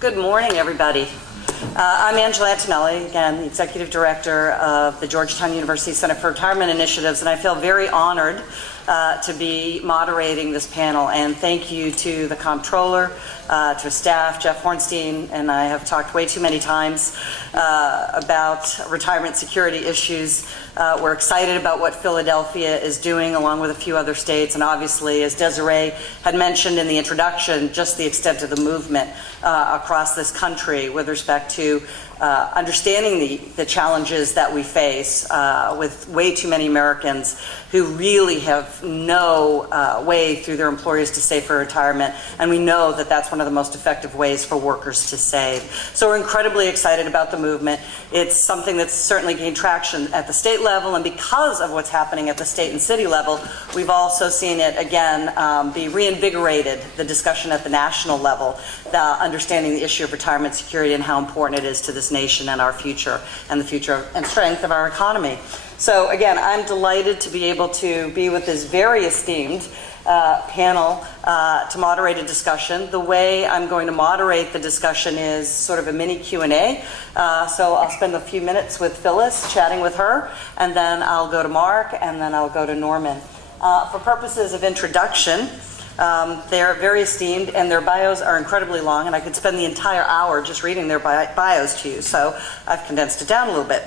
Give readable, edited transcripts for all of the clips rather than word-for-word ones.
Good morning, everybody. I'm Angela Antonelli, again, the Executive Director of the Georgetown University Center for Retirement Initiatives, and I feel very honored to be moderating this panel. And thank you to the Comptroller, to staff. Jeff Hornstein and I have talked way too many times about retirement security issues. We're excited about what Philadelphia is doing along with a few other states, and obviously, as Desiree had mentioned in the introduction, just the extent of the movement across this country with respect to understanding the challenges that we face with way too many Americans who really have no way through their employers to save for retirement, and we know that that's one of the most effective ways for workers to save. So we're incredibly excited about the movement. It's something that's certainly gained traction at the state level, and because of what's happening at the state and city level, we've also seen it again be reinvigorated, the discussion at the national level, understanding the issue of retirement security and how important it is to this nation and our future and the future and strength of our economy. So again, I'm delighted to be able to be with this very esteemed panel to moderate a discussion. The way I'm going to moderate the discussion is sort of a mini Q&A. So I'll spend a few minutes with Phyllis, chatting with her, and then I'll go to Mark, and then I'll go to Norman. For purposes of introduction, they're very esteemed, and their bios are incredibly long, and I could spend the entire hour just reading their bios to you, so I've condensed it down a little bit.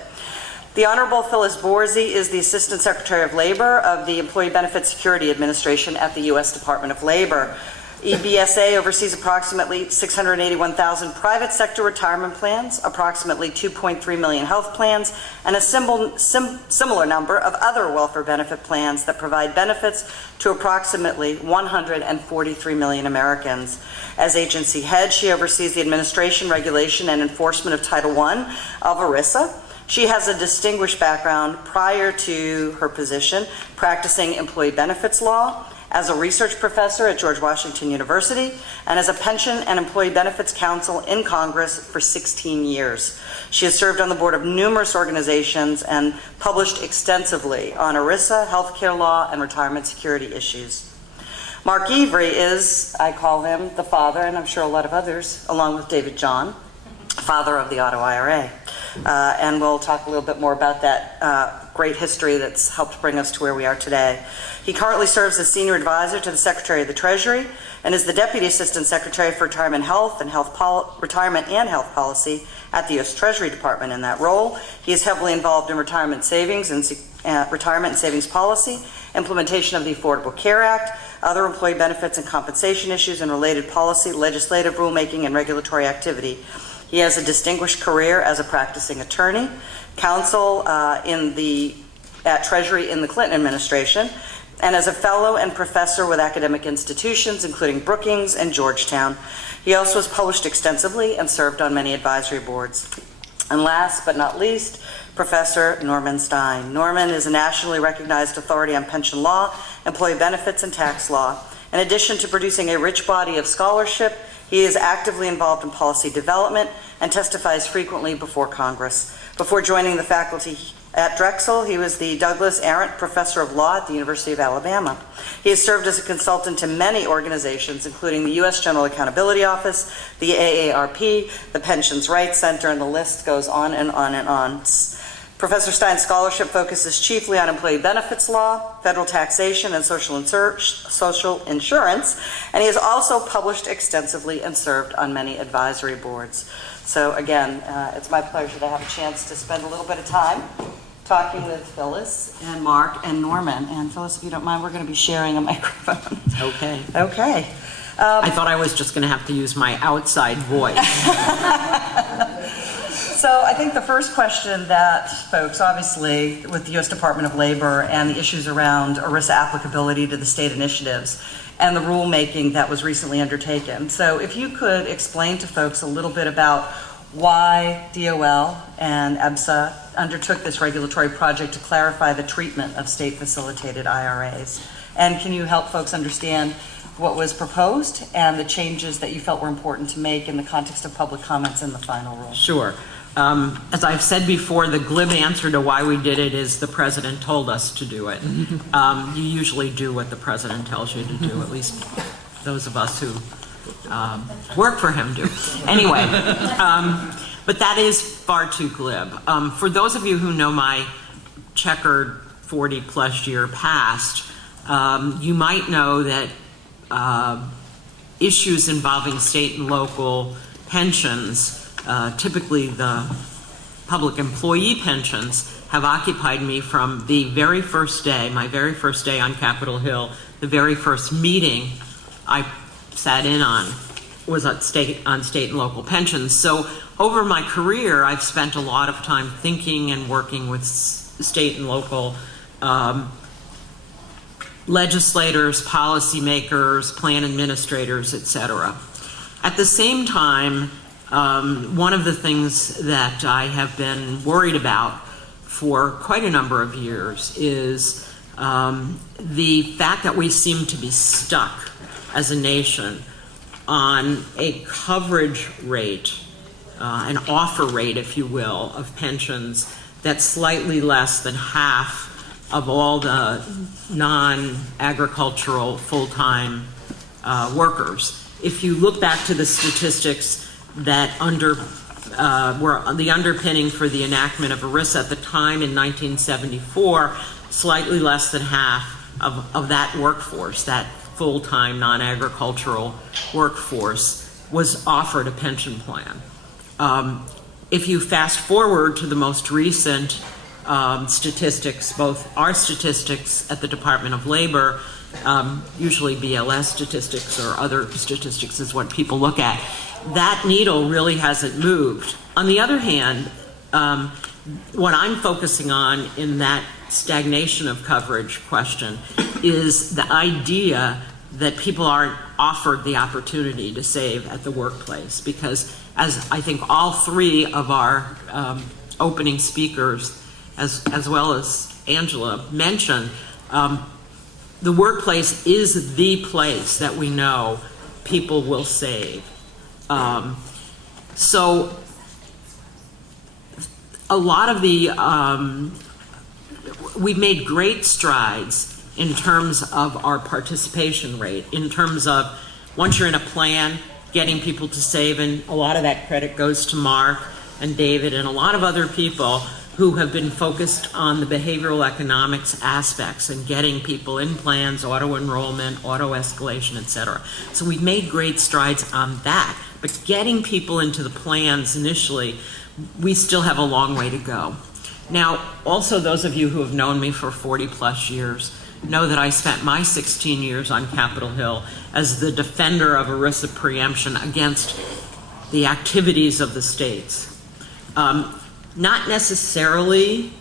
The Honorable Phyllis Borzsi is the Assistant Secretary of Labor of the Employee Benefit Security Administration at the U.S. Department of Labor. EBSA oversees approximately 681,000 private sector retirement plans, approximately 2.3 million health plans, and a similar number of other welfare benefit plans that provide benefits to approximately 143 million Americans. As agency head, she oversees the administration, regulation, and enforcement of Title I of ERISA. She has a distinguished background prior to her position practicing employee benefits law, as a research professor at George Washington University, and as a pension and employee benefits counsel in Congress for 16 years. She has served on the board of numerous organizations and published extensively on ERISA, healthcare law, and retirement security issues. Mark Iwry is, I call him the father, and I'm sure a lot of others, along with David John, father of the auto IRA. And we'll talk a little bit more about that great history that's helped bring us to where we are today. He currently serves as Senior Advisor to the Secretary of the Treasury and is the Deputy Assistant Secretary for Retirement Retirement and Health Policy at the U.S. Treasury Department. In that role, he is heavily involved in retirement savings and retirement and savings policy, implementation of the Affordable Care Act, other employee benefits and compensation issues, and related policy, legislative rulemaking, and regulatory activity. He has a distinguished career as a practicing attorney, counsel at Treasury in the Clinton administration, and as a fellow and professor with academic institutions, including Brookings and Georgetown. He also has published extensively and served on many advisory boards. And last but not least, Professor Norman Stein. Norman is a nationally recognized authority on pension law, employee benefits, and tax law. In addition to producing a rich body of scholarship, he is actively involved in policy development and testifies frequently before Congress. Before joining the faculty at Drexel, he was the Douglas Arndt Professor of Law at the University of Alabama. He has served as a consultant to many organizations, including the U.S. General Accountability Office, the AARP, the Pensions Rights Center, and the list goes on and on and on. Professor Stein's scholarship focuses chiefly on employee benefits law, federal taxation, and social insurance, and he has also published extensively and served on many advisory boards. So again, it's my pleasure to have a chance to spend a little bit of time talking with Phyllis and Mark and Norman. And Phyllis, if you don't mind, we're going to be sharing a microphone. Okay. Okay. I thought I was just going to have to use my outside voice. So I think the first question that folks, obviously, with the U.S. Department of Labor and the issues around ERISA applicability to the state initiatives and the rulemaking that was recently undertaken. So if you could explain to folks a little bit about why DOL and EBSA undertook this regulatory project to clarify the treatment of state-facilitated IRAs. And can you help folks understand what was proposed and the changes that you felt were important to make in the context of public comments in the final rule? Sure. As I've said before, the glib answer to why we did it is the president told us to do it. You usually do what the president tells you to do, at least those of us who work for him do. Anyway, but that is far too glib. For those of you who know my checkered 40-plus year past, you might know that issues involving state and local pensions, typically the public employee pensions, have occupied me from the very first day, my very first day on Capitol Hill. The very first meeting I sat in on was on state and local pensions. So over my career, I've spent a lot of time thinking and working with state and local legislators, policymakers, plan administrators, etc. At the same time, one of the things that I have been worried about for quite a number of years is the fact that we seem to be stuck as a nation on a coverage rate, an offer rate, if you will, of pensions that's slightly less than half of all the non-agricultural full-time workers. If you look back to the statistics that were the underpinning for the enactment of ERISA at the time in 1974, slightly less than half of that workforce, that full-time non-agricultural workforce, was offered a pension plan. If you fast forward to the most recent statistics, both our statistics at the Department of Labor, usually BLS statistics or other statistics is what people look at, that needle really hasn't moved. On the other hand, what I'm focusing on in that stagnation of coverage question is the idea that people aren't offered the opportunity to save at the workplace, because as I think all three of our opening speakers, as well as Angela, mentioned, the workplace is the place that we know people will save. So a lot of we've made great strides in terms of our participation rate, in terms of once you're in a plan, getting people to save, and a lot of that credit goes to Mark and David and a lot of other people who have been focused on the behavioral economics aspects and getting people in plans, auto-enrollment, auto-escalation, et cetera. So we've made great strides on that. But getting people into the plans initially, we still have a long way to go. Now, also those of you who have known me for 40-plus years know that I spent my 16 years on Capitol Hill as the defender of ERISA preemption against the activities of the states. Not necessarily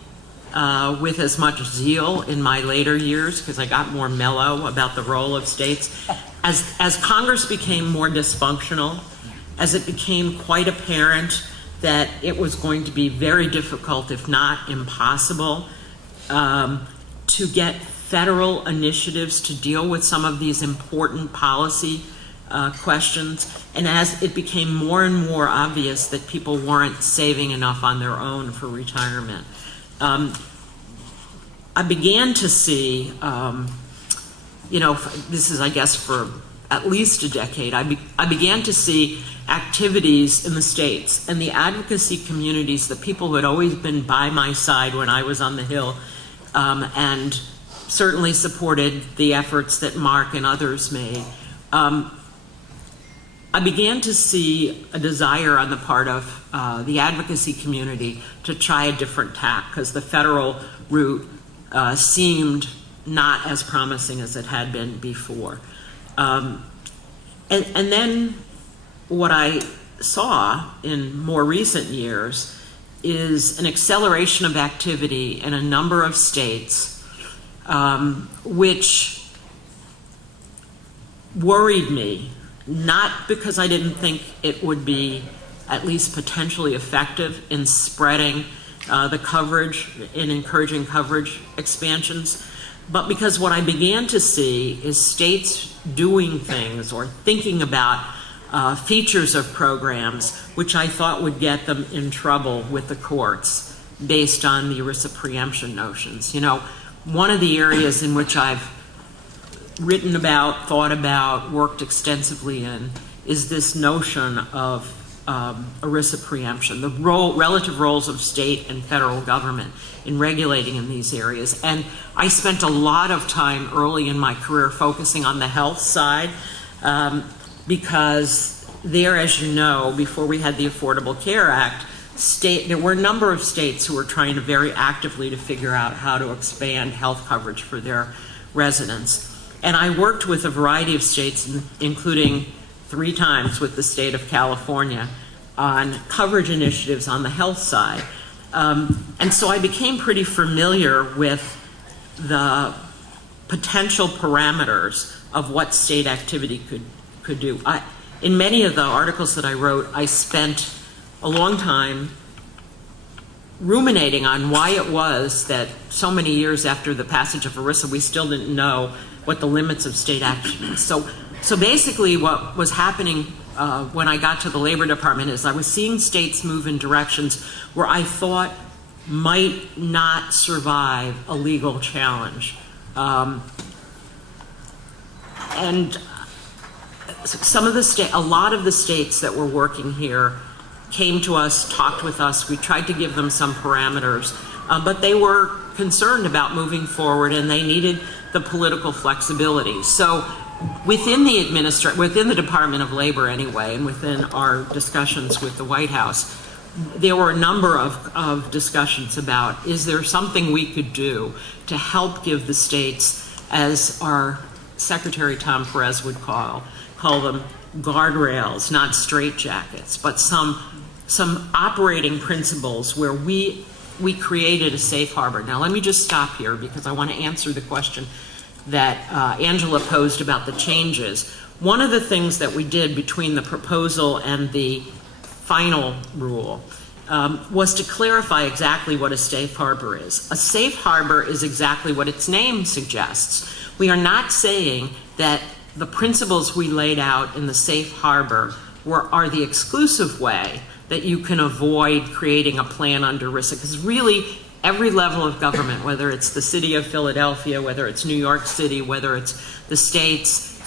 with as much zeal in my later years, because I got more mellow about the role of states. As Congress became more dysfunctional, as it became quite apparent that it was going to be very difficult, if not impossible, to get federal initiatives to deal with some of these important policy questions, and as it became more and more obvious that people weren't saving enough on their own for retirement, I began to see, this is, I guess, for at least a decade, I began to see activities in the states and the advocacy communities, the people who had always been by my side when I was on the Hill, and certainly supported the efforts that Mark and others made. I began to see a desire on the part of the advocacy community to try a different tack, because the federal route seemed not as promising as it had been before. And then what I saw in more recent years is an acceleration of activity in a number of states, which worried me, not because I didn't think it would be at least potentially effective in spreading the coverage, in encouraging coverage expansions, but because what I began to see is states doing things or thinking about features of programs which I thought would get them in trouble with the courts based on the ERISA preemption notions. One of the areas in which I've written about, thought about, worked extensively in is this notion of ERISA preemption, the relative roles of state and federal government in regulating in these areas. And I spent a lot of time early in my career focusing on the health side because there, as you know, before we had the Affordable Care Act, there were a number of states who were trying to very actively to figure out how to expand health coverage for their residents. And I worked with a variety of states, including 3 times with the state of California, on coverage initiatives on the health side. And so I became pretty familiar with the potential parameters of what state activity could do. In many of the articles that I wrote, I spent a long time ruminating on why it was that so many years after the passage of ERISA, we still didn't know what the limits of state action is. So basically what was happening when I got to the Labor Department is I was seeing states move in directions where I thought might not survive a legal challenge. And a lot of the states that were working here came to us, talked with us. We tried to give them some parameters, but they were concerned about moving forward and they needed the political flexibility. So within the Department of Labor anyway, and within our discussions with the White House, there were a number of discussions about, is there something we could do to help give the states, as our Secretary Tom Perez would call them, guardrails, not straitjackets, but some operating principles where we created a safe harbor. Now let me just stop here because I want to answer the question that Angela posed about the changes. One of the things that we did between the proposal and the final rule was to clarify exactly what a safe harbor is. A safe harbor is exactly what its name suggests. We are not saying that the principles we laid out in the safe harbor are the exclusive way that you can avoid creating a plan under ERISA, because really every level of government, whether it's the city of Philadelphia, whether it's New York City, whether it's the states,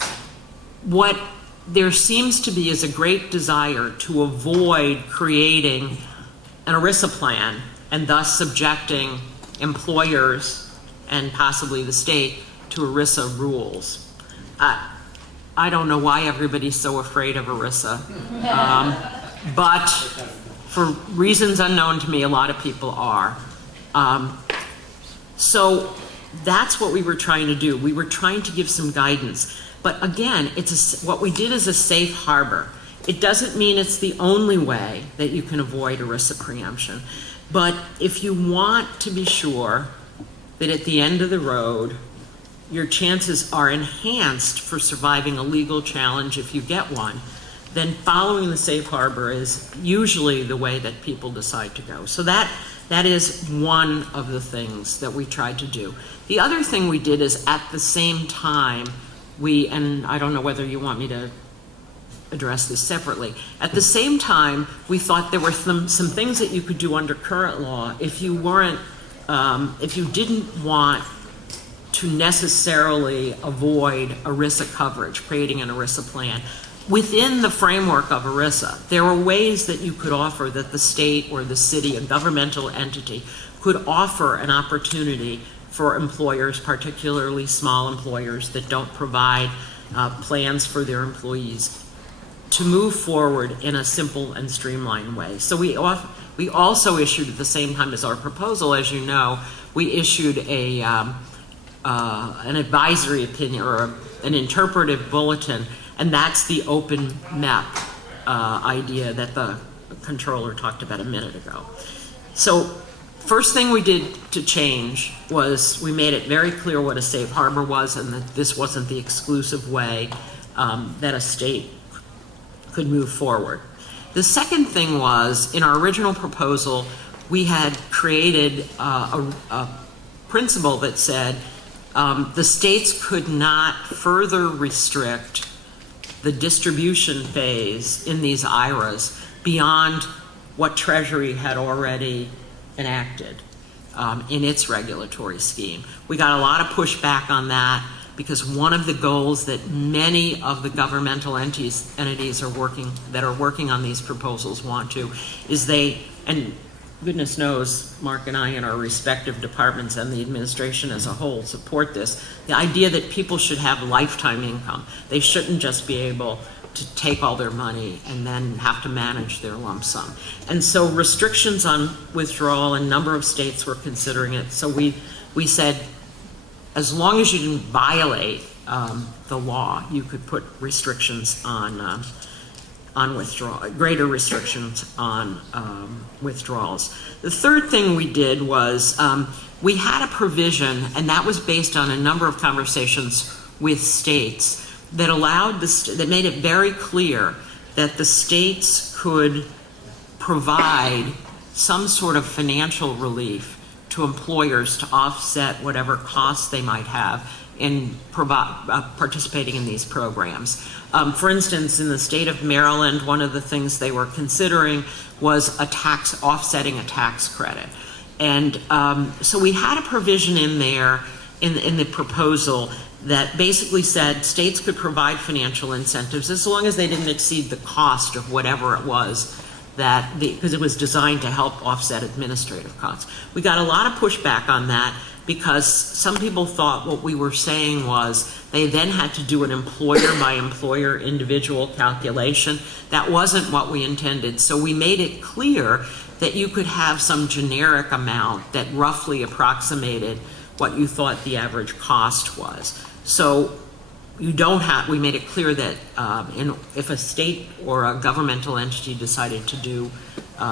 what there seems to be is a great desire to avoid creating an ERISA plan and thus subjecting employers and possibly the state to ERISA rules. I don't know why everybody's so afraid of ERISA, but for reasons unknown to me, a lot of people are. So that's what we were trying to do. We were trying to give some guidance. But again, what we did is a safe harbor. It doesn't mean it's the only way that you can avoid ERISA preemption. But if you want to be sure that at the end of the road, your chances are enhanced for surviving a legal challenge if you get one, then following the safe harbor is usually the way that people decide to go. So that is one of the things that we tried to do. The other thing we did is at the same time, and I don't know whether you want me to address this separately, at the same time, we thought there were some things that you could do under current law if you didn't want to necessarily avoid ERISA coverage, creating an ERISA plan. Within the framework of ERISA, there are ways that you could offer that the state or the city, a governmental entity, could offer an opportunity for employers, particularly small employers that don't provide plans for their employees, to move forward in a simple and streamlined way. So we also issued at the same time as our proposal, as you know, we issued an advisory opinion or an interpretive bulletin, and that's the open MEP idea that the controller talked about a minute ago. So first thing we did to change was we made it very clear what a safe harbor was and that this wasn't the exclusive way that a state could move forward. The second thing was, in our original proposal, we had created a principle that said the states could not further restrict the distribution phase in these IRAs beyond what Treasury had already enacted in its regulatory scheme. We got a lot of pushback on that. because one of the goals that many of the governmental entities are working on these proposals want to is and goodness knows Mark and I in our respective departments and the administration as a whole support this, the idea that people should have lifetime income. They shouldn't just be able to take all their money and then have to manage their lump sum. And so restrictions on withdrawal, a number of states were considering it. So we said, as long as you didn't violate the law, you could put restrictions on withdrawal, greater restrictions on withdrawals. The third thing we did was we had a provision, and that was based on a number of conversations with states, that allowed that made it very clear that the states could provide some sort of financial relief to employers to offset whatever costs they might have in participating in these programs. For instance, in the state of Maryland, one of the things they were considering was offsetting a tax credit. And so we had a provision in there in the proposal that basically said states could provide financial incentives as long as they didn't exceed the cost of whatever it was because it was designed to help offset administrative costs. We got a lot of pushback on that because some people thought what we were saying was they then had to do an employer by employer individual calculation. That wasn't what we intended. So we made it clear that you could have some generic amount that roughly approximated what you thought the average cost was. So we made it clear that if a state or a governmental entity decided to do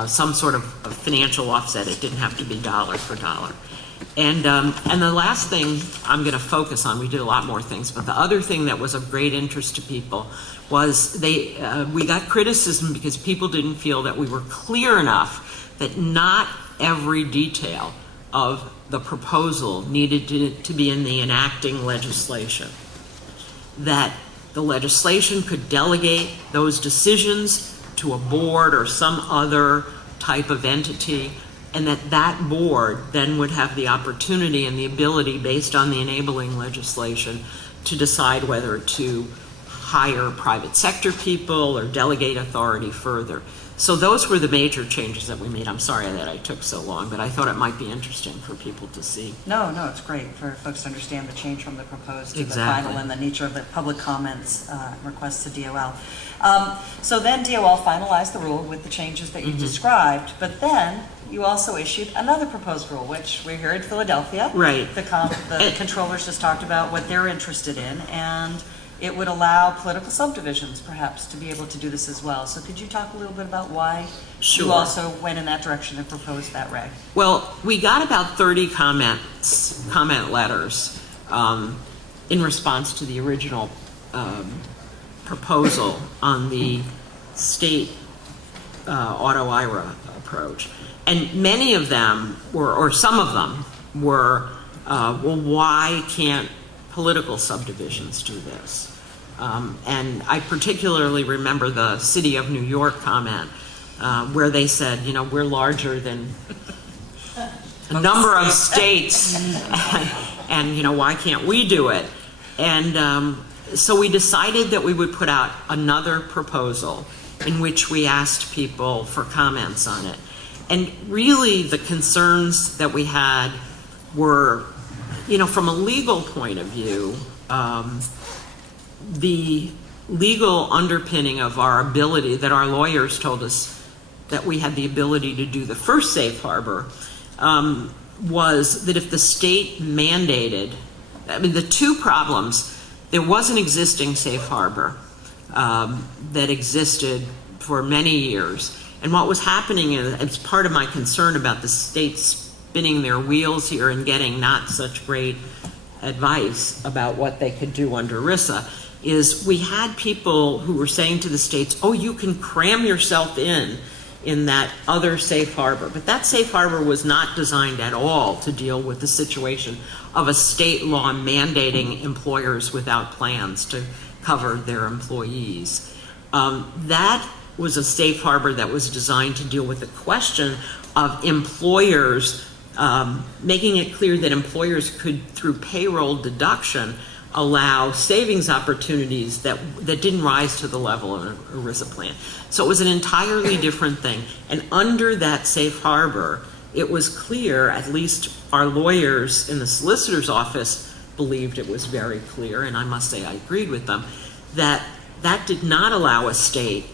some sort of a financial offset, it didn't have to be dollar for dollar. And the last thing I'm going to focus on, we did a lot more things, but the other thing that was of great interest to people was we got criticism because people didn't feel that we were clear enough that not every detail of the proposal needed to be in the enacting legislation. That the legislation could delegate those decisions to a board or some other type of entity, and that board then would have the opportunity and the ability, based on the enabling legislation, to decide whether to hire private sector people or delegate authority further. So those were the major changes that we made. I'm sorry that I took so long, but I thought it might be interesting for people to see. No, it's great for folks to understand the change from the proposed to Exactly. the final and the nature of the public comments requests to DOL. So then DOL finalized the rule with the changes that you described, but then you also issued another proposed rule, which we're here in Philadelphia. Right. The controllers just talked about what they're interested in, and it would allow political subdivisions perhaps to be able to do this as well. So could you talk a little bit about why Sure. you also went in that direction and proposed that reg? Well, we got about 30 comment letters in response to the original proposal on the state auto IRA approach. And many of them or some of them were, well, why can't political subdivisions do this? And I particularly remember the City of New York comment where they said, we're larger than a number of states, and why can't we do it? And so we decided that we would put out another proposal in which we asked people for comments on it. And really the concerns that we had were, from a legal point of view, the legal underpinning of our ability, that our lawyers told us that we had the ability to do the first safe harbor, was that if the state mandated, the two problems, there was an existing safe harbor that existed for many years. And what was happening is, it's part of my concern about the states spinning their wheels here and getting not such great advice about what they could do under ERISA, is we had people who were saying to the states, oh, you can cram yourself in that other safe harbor. But that safe harbor was not designed at all to deal with the situation of a state law mandating employers without plans to cover their employees. That was a safe harbor that was designed to deal with the question of employers, making it clear that employers could, through payroll deduction, allow savings opportunities that didn't rise to the level of an ERISA plan. So it was an entirely different thing. And under that safe harbor, it was clear, at least our lawyers in the solicitor's office believed it was very clear, and I must say I agreed with them, that that did not allow a state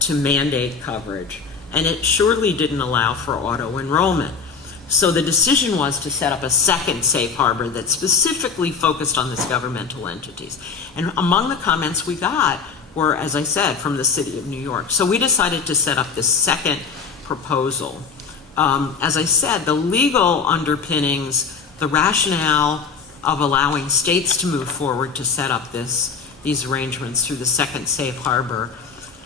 to mandate coverage, and it surely didn't allow for auto enrollment. So the decision was to set up a second safe harbor that specifically focused on these governmental entities. And among the comments we got were, as I said, from the city of New York. So we decided to set up this second proposal. As I said, the legal underpinnings, the rationale of allowing states to move forward to set up these arrangements through the second safe harbor,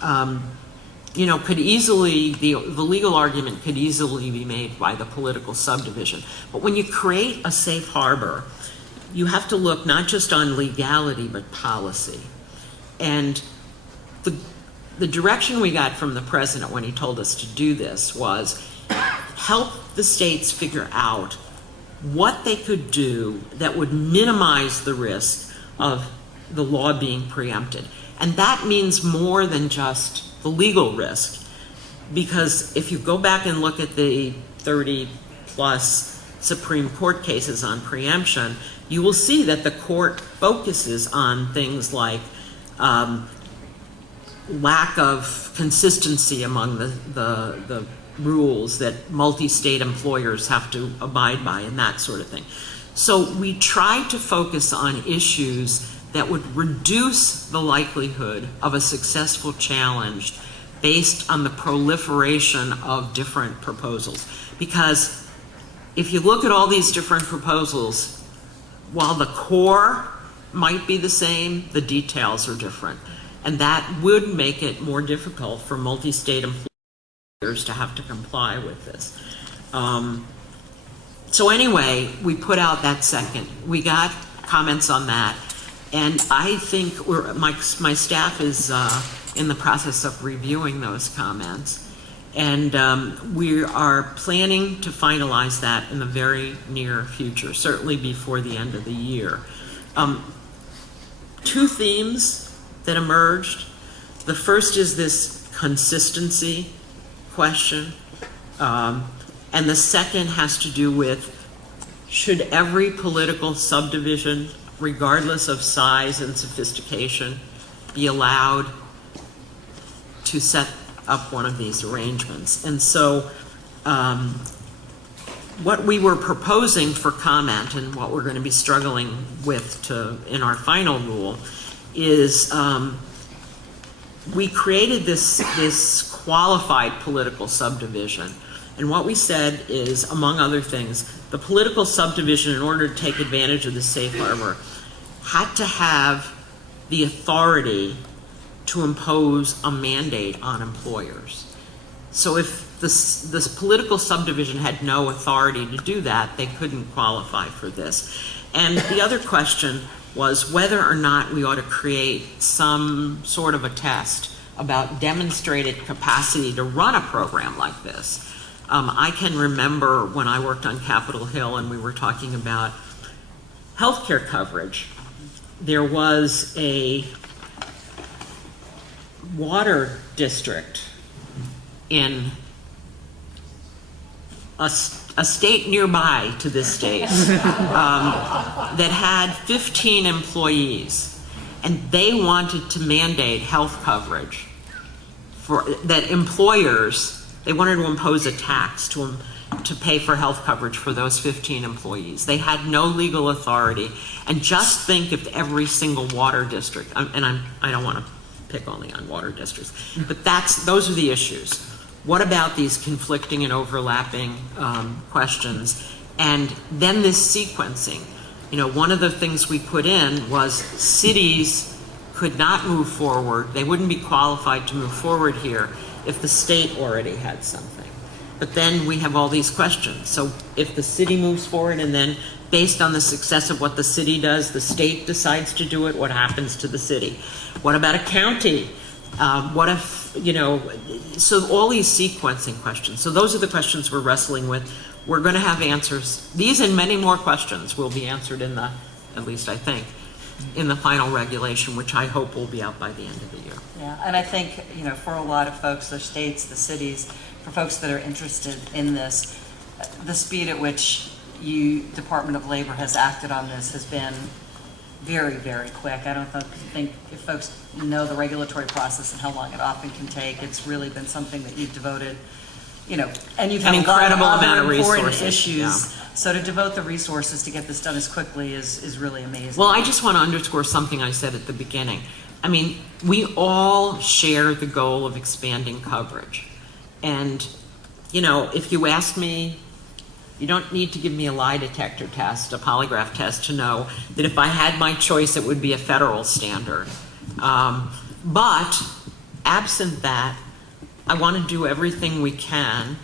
could easily, the legal argument could easily be made by the political subdivision. But when you create a safe harbor, you have to look not just on legality, but policy. And the direction we got from the president when he told us to do this was help the states figure out what they could do that would minimize the risk of the law being preempted. And that means more than just the legal risk, because if you go back and look at the 30 plus Supreme Court cases on preemption, you will see that the court focuses on things like lack of consistency among the rules that multi-state employers have to abide by and that sort of thing. So we tried to focus on issues that would reduce the likelihood of a successful challenge based on the proliferation of different proposals. Because if you look at all these different proposals, while the core might be the same, the details are different. And that would make it more difficult for multi-state employers to have to comply with this. So anyway, we put out that second. We got comments on that. And I think my staff is in the process of reviewing those comments. And we are planning to finalize that in the very near future, certainly before the end of the year. Two themes that emerged. The first is this consistency question. And the second has to do with, should every political subdivision, regardless of size and sophistication, be allowed to set up one of these arrangements? And so what we were proposing for comment and what we're going to be struggling with in our final rule is we created this qualified political subdivision. And what we said is, among other things, the political subdivision, in order to take advantage of the safe harbor, had to have the authority to impose a mandate on employers. So if this political subdivision had no authority to do that, they couldn't qualify for this. And the other question was whether or not we ought to create some sort of a test about demonstrated capacity to run a program like this. I can remember when I worked on Capitol Hill and we were talking about healthcare coverage. There was a water district in a state nearby to this state that had 15 employees, and they wanted to mandate health coverage for that employers. They wanted to impose a tax to pay for health coverage for those 15 employees. They had no legal authority. And just think if every single water district, and I don't want to pick only on water districts, but those are the issues. What about these conflicting and overlapping questions? And then this sequencing. One of the things we put in was cities could not move forward. They wouldn't be qualified to move forward here if the state already had something. But then we have all these questions. So if the city moves forward and then based on the success of what the city does, the state decides to do it, what happens to the city? What about a county? What if, so all these sequencing questions. So those are the questions we're wrestling with. We're going to have answers. These and many more questions will be answered at least I think, in the final regulation, which I hope will be out by the end of the year. Yeah, and I think, for a lot of folks, the states, the cities, for folks that are interested in this, the speed at which Department of Labor has acted on this has been very, very quick. I don't think if folks know the regulatory process and how long it often can take, it's really been something that you've devoted, and you've had An a lot of incredible amount of other important resources, issues. yeah. So to devote the resources to get this done as quickly is really amazing. Well, I just want to underscore something I said at the beginning. I mean, we all share the goal of expanding coverage. And, if you ask me, you don't need to give me a lie detector test, a polygraph test, to know that if I had my choice, it would be a federal standard. But absent that, I want to do everything we can,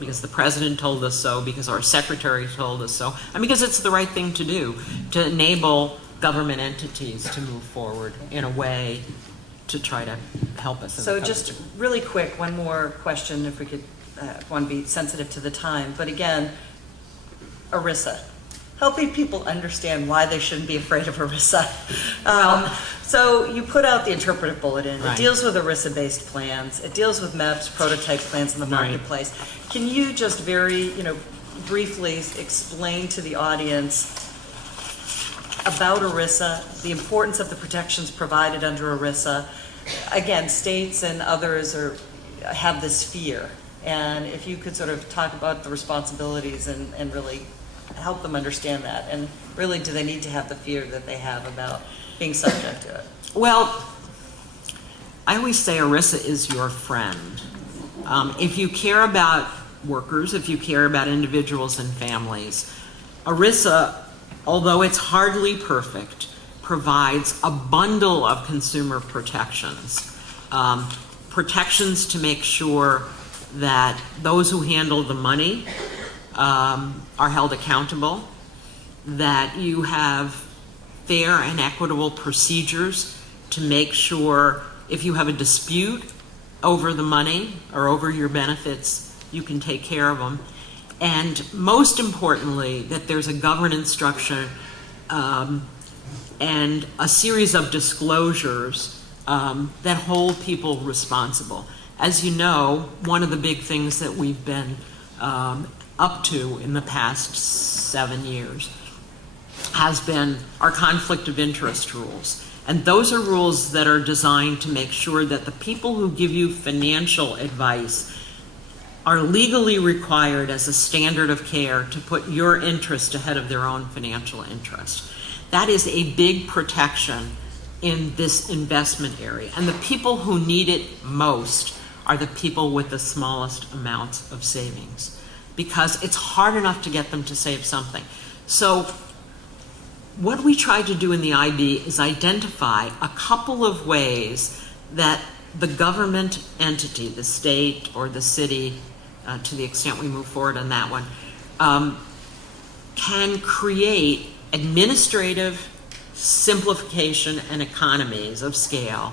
because the president told us so, because our secretary told us so, and because it's the right thing to do, to enable government entities to move forward in a way to try to help us. So just really quick, one more question, if we could, want to be sensitive to the time. But again, ERISA. Helping people understand why they shouldn't be afraid of ERISA. So you put out the Interpretive Bulletin. Right. It deals with ERISA-based plans. It deals with MEPS, prototype plans in the Right. marketplace. Can you just very, briefly explain to the audience about ERISA, the importance of the protections provided under ERISA? Again, states and others have this fear. And if you could sort of talk about the responsibilities and really help them understand that. And really, do they need to have the fear that they have about being subject to it? Well, I always say ERISA is your friend. If you care about workers, if you care about individuals and families, ERISA, although it's hardly perfect, provides a bundle of consumer protections. Protections to make sure that those who handle the money are held accountable, that you have fair and equitable procedures to make sure if you have a dispute over the money or over your benefits, you can take care of them. And most importantly, that there's a governance structure and a series of disclosures that hold people responsible. As you know, one of the big things that we've been up to in the past 7 years has been our conflict of interest rules. And those are rules that are designed to make sure that the people who give you financial advice are legally required as a standard of care to put your interest ahead of their own financial interest. That is a big protection in this investment area. And the people who need it most are the people with the smallest amounts of savings, because it's hard enough to get them to save something. So what we tried to do in the IB is identify a couple of ways that the government entity, the state or the city, to the extent we move forward on that one, can create administrative simplification and economies of scale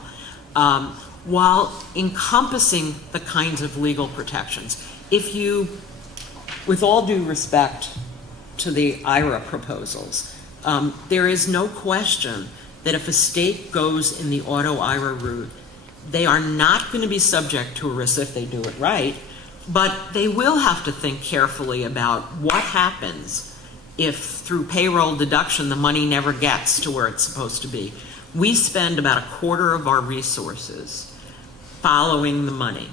while encompassing the kinds of legal protections. If you, with all due respect to the IRA proposals, there is no question that if a state goes in the auto IRA route, they are not going to be subject to ERISA if they do it right, but they will have to think carefully about what happens if through payroll deduction the money never gets to where it's supposed to be. We spend about a quarter of our resources following the money,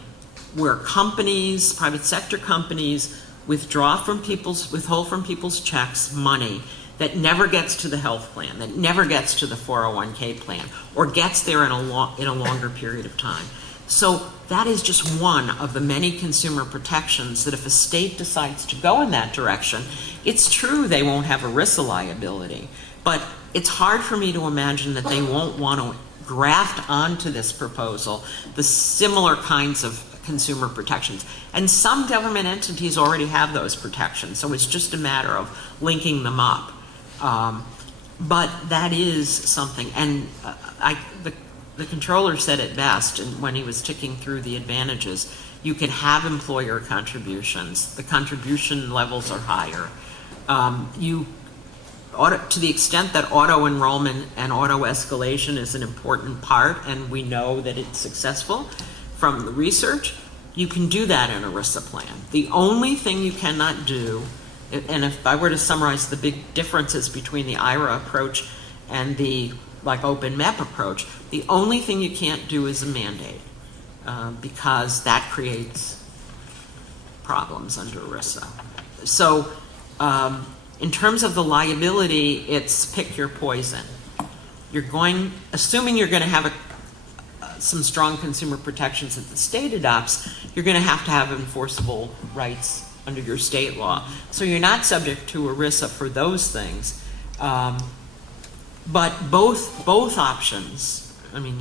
where companies, private sector companies, withhold from people's checks money that never gets to the health plan, that never gets to the 401k plan, or gets there in a longer period of time. So that is just one of the many consumer protections that if a state decides to go in that direction, it's true they won't have ERISA liability, but it's hard for me to imagine that they won't want to graft onto this proposal the similar kinds of consumer protections. And some government entities already have those protections, so it's just a matter of linking them up. But that is something, and the controller said it best when he was ticking through the advantages. You can have employer contributions. The contribution levels are higher. to the extent that auto enrollment and auto escalation is an important part, and we know that it's successful from the research, you can do that in a ERISA plan. The only thing you cannot do, and if I were to summarize the big differences between the IRA approach and the open MEP approach, the only thing you can't do is a mandate, because that creates problems under ERISA. So in terms of the liability, it's pick your poison. Assuming you're going to have some strong consumer protections that the state adopts, you're going to have enforceable rights under your state law. So you're not subject to ERISA for those things. But both options, I mean,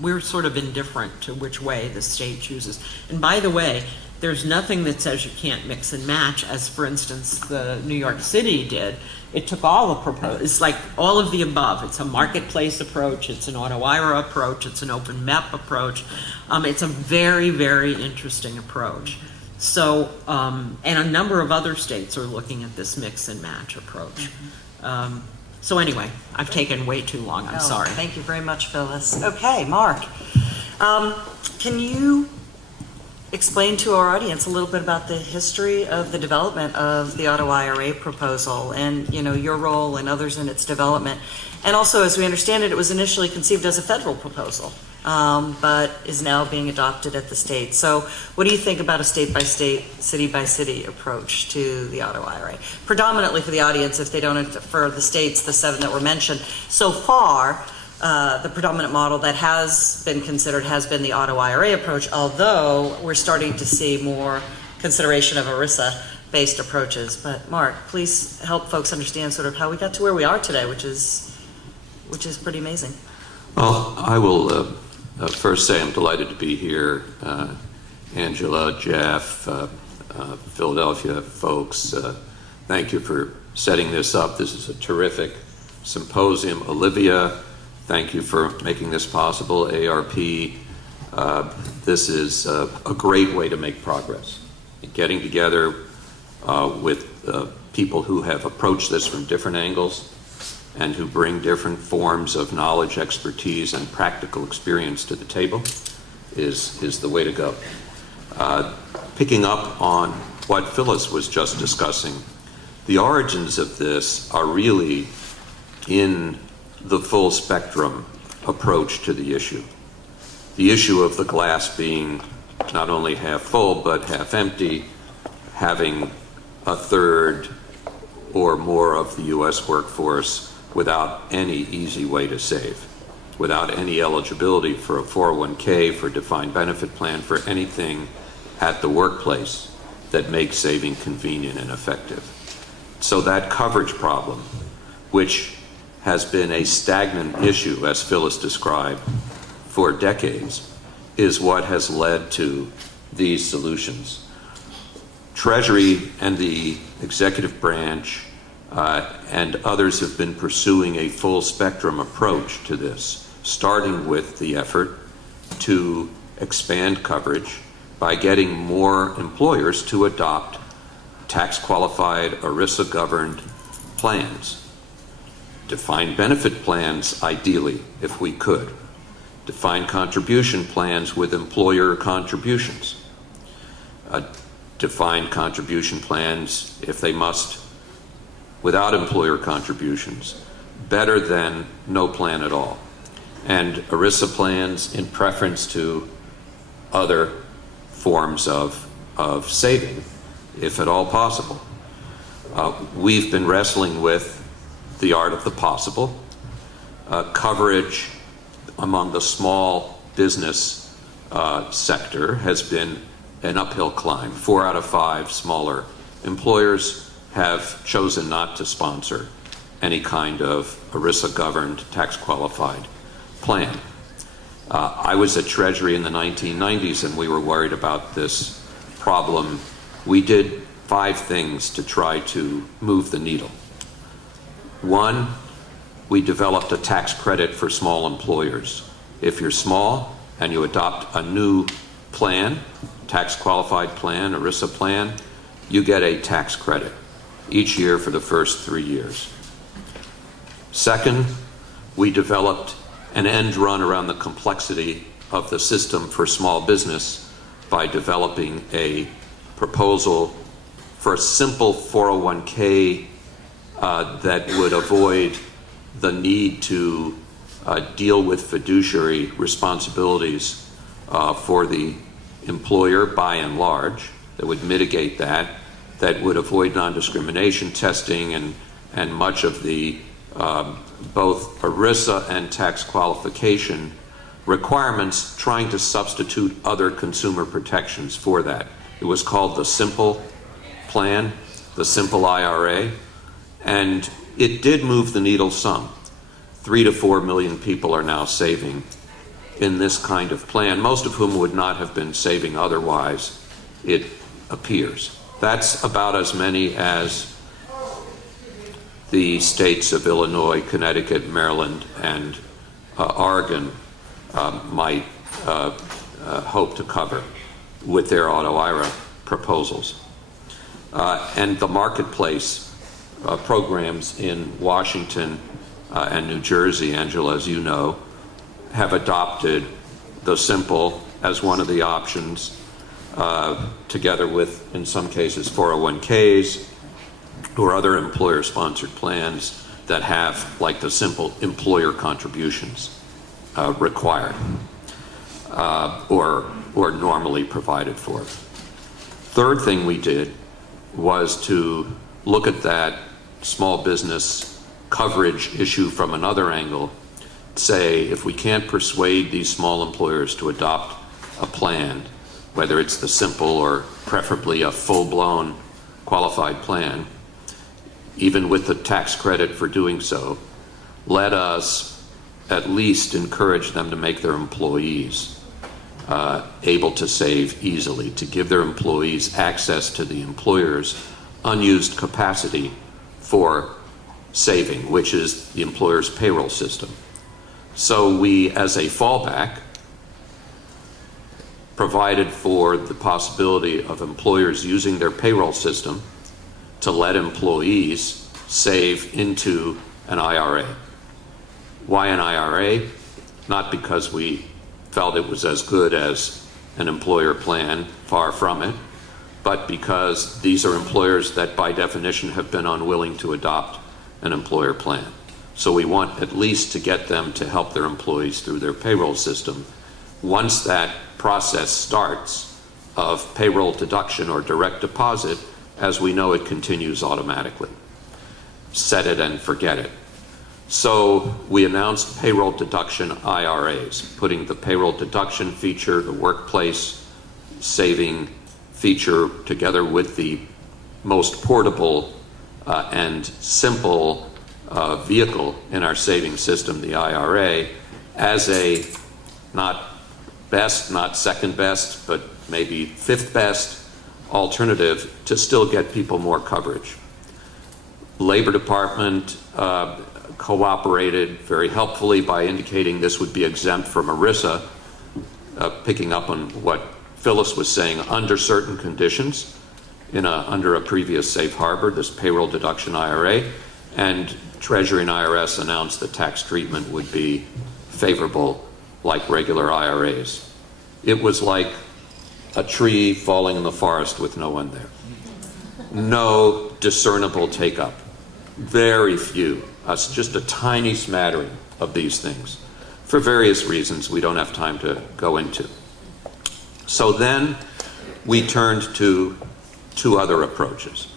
we're sort of indifferent to which way the state chooses. And by the way, there's nothing that says you can't mix and match, as for instance the New York City did. It took all the proposed, it's like all of the above. It's a marketplace approach, it's an auto IRA approach, it's an open MEP approach. It's a very, very interesting approach. So, and a number of other states are looking at this mix and match approach. So anyway, I've taken way too long, I'm sorry. Thank you very much, Phyllis. Okay, Mark, can you explain to our audience a little bit about the history of the development of the auto IRA proposal and, your role and others in its development? And also, as we understand it, it was initially conceived as a federal proposal, but is now being adopted at the state. So what do you think about a state-by-state, city-by-city approach to the auto IRA? Predominantly for the audience, if they don't, for the states, the 7 that were mentioned. So far, the predominant model that has been considered has been the auto IRA approach, although we're starting to see more consideration of ERISA-based approaches. But Mark, please help folks understand sort of how we got to where we are today, which is pretty amazing. Well, I will first say I'm delighted to be here. Angela, Jeff, Philadelphia folks, thank you for setting this up. This is a terrific symposium. Olivia, thank you for making this possible. ARP, this is a great way to make progress. Getting together with people who have approached this from different angles and who bring different forms of knowledge, expertise, and practical experience to the table is the way to go. Picking up on what Phyllis was just discussing, the origins of this are really in the full spectrum approach to the issue. The issue of the glass being not only half full but half empty, having a third or more of the U.S. workforce without any easy way to save, without any eligibility for a 401k, for a defined benefit plan, for anything at the workplace that makes saving convenient and effective. So that coverage problem, which has been a stagnant issue, as Phyllis described, for decades, is what has led to these solutions. Treasury and the executive branch and others have been pursuing a full spectrum approach to this, starting with the effort to expand coverage by getting more employers to adopt tax-qualified, ERISA-governed plans. Defined benefit plans, ideally, if we could. Defined contribution plans with employer contributions. Defined contribution plans, if they must, without employer contributions. Better than no plan at all. And ERISA plans in preference to other forms of saving, if at all possible. We've been wrestling with the art of the possible. Coverage among the small business sector has been an uphill climb. 4 out of 5 smaller employers have chosen not to sponsor any kind of ERISA-governed, tax-qualified plan. I was at Treasury in the 1990s and we were worried about this problem. We did 5 things to try to move the needle. 1, we developed a tax credit for small employers. If you're small and you adopt a new plan, tax-qualified plan, ERISA plan, you get a tax credit. each year for the first 3 years. Second, we developed an end run around the complexity of the system for small business by developing a proposal for a simple 401k that would avoid the need to deal with fiduciary responsibilities for the employer by and large, that would mitigate that would avoid non-discrimination testing and much of the both ERISA and tax qualification requirements, trying to substitute other consumer protections for that. It was called the Simple Plan, the Simple IRA, and it did move the needle some. 3 to 4 million people are now saving in this kind of plan, most of whom would not have been saving otherwise, it appears. That's about as many as the states of Illinois, Connecticut, Maryland, and Oregon might hope to cover with their auto IRA proposals. And the marketplace programs in Washington and New Jersey, Angela, as you know, have adopted the Simple as one of the options, together with, in some cases, 401ks or other employer-sponsored plans that have, like the Simple, employer contributions required or normally provided for. Third thing we did was to look at that small business coverage issue from another angle. Say, if we can't persuade these small employers to adopt a plan, whether it's the Simple or preferably a full-blown qualified plan, even with the tax credit for doing so, let us at least encourage them to make their employees able to save easily, to give their employees access to the employer's unused capacity for saving, which is the employer's payroll system. So we, as a fallback, provided for the possibility of employers using their payroll system to let employees save into an IRA. Why an IRA? Not because we felt it was as good as an employer plan, far from it, but because these are employers that by definition have been unwilling to adopt an employer plan. So we want at least to get them to help their employees through their payroll system. Once that process starts of payroll deduction or direct deposit, as we know, it continues automatically. Set it and forget it. So we announced payroll deduction IRAs, putting the payroll deduction feature, the workplace saving feature, together with the most portable and simple vehicle in our saving system, the IRA, as a not best, not second best, but maybe fifth best alternative to still get people more coverage. Labor Department cooperated very helpfully by indicating this would be exempt from ERISA, picking up on what Phyllis was saying, under certain conditions, under a previous safe harbor, this payroll deduction IRA, and Treasury and IRS announced that tax treatment would be favorable like regular IRAs. It was like a tree falling in the forest with no one there. No discernible take-up. Very few, just a tiny smattering of these things, for various reasons we don't have time to go into. So then we turned to two other approaches.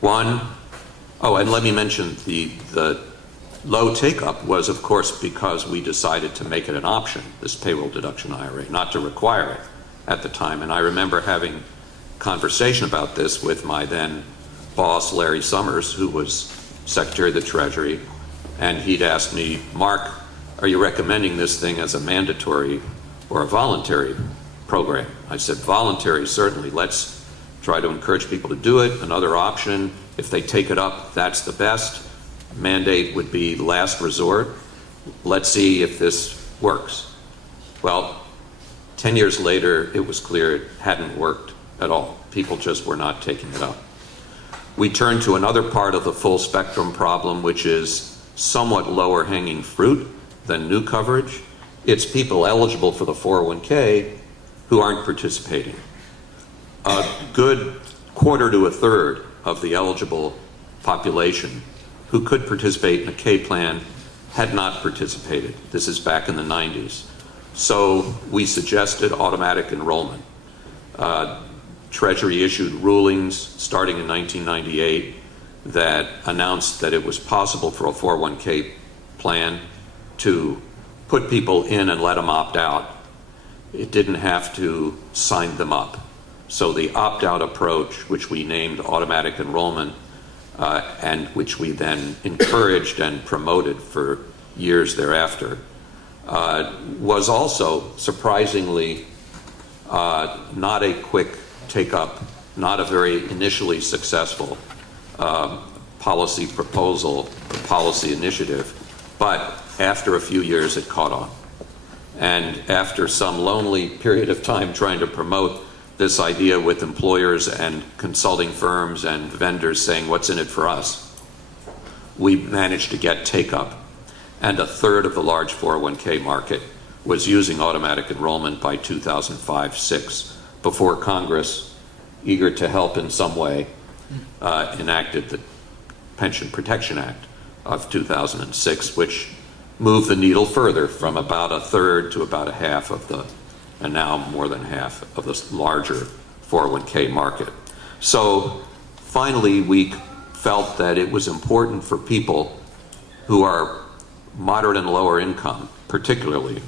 One, and let me mention the low take-up was, of course, because we decided to make it an option, this payroll deduction IRA, not to require it at the time. And I remember having conversation about this with my then boss, Larry Summers, who was Secretary of the Treasury, and he'd asked me, Mark, are you recommending this thing as a mandatory or a voluntary program? I said, voluntary, certainly. Let's try to encourage people to do it. Another option, if they take it up, that's the best. Mandate would be last resort. Let's see if this works. Well, 10 years later, it was clear it hadn't worked at all. People just were not taking it up. We turn to another part of the full spectrum problem, which is somewhat lower hanging fruit than new coverage. It's people eligible for the 401k who aren't participating. A good quarter to a third of the eligible population who could participate in a K plan had not participated. This is back in the 90s. So we suggested automatic enrollment. Treasury issued rulings starting in 1998 that announced that it was possible for a 401k plan to put people in and let them opt out. It didn't have to sign them up. So the opt-out approach, which we named automatic enrollment, and which we then encouraged and promoted for years thereafter, was also surprisingly not a quick take-up, not a very initially successful policy proposal or policy initiative, but after a few years it caught on. And after some lonely period of time trying to promote this idea with employers and consulting firms and vendors saying, what's in it for us, we managed to get take-up. And a third of the large 401k market was using automatic enrollment by 2005-06, before Congress, eager to help in some way, enacted the Pension Protection Act of 2006, which moved the needle further from about a third to about a half of the, and now more than half of the larger 401k market. So finally, we felt that it was important for people who are moderate and lower income, particularly,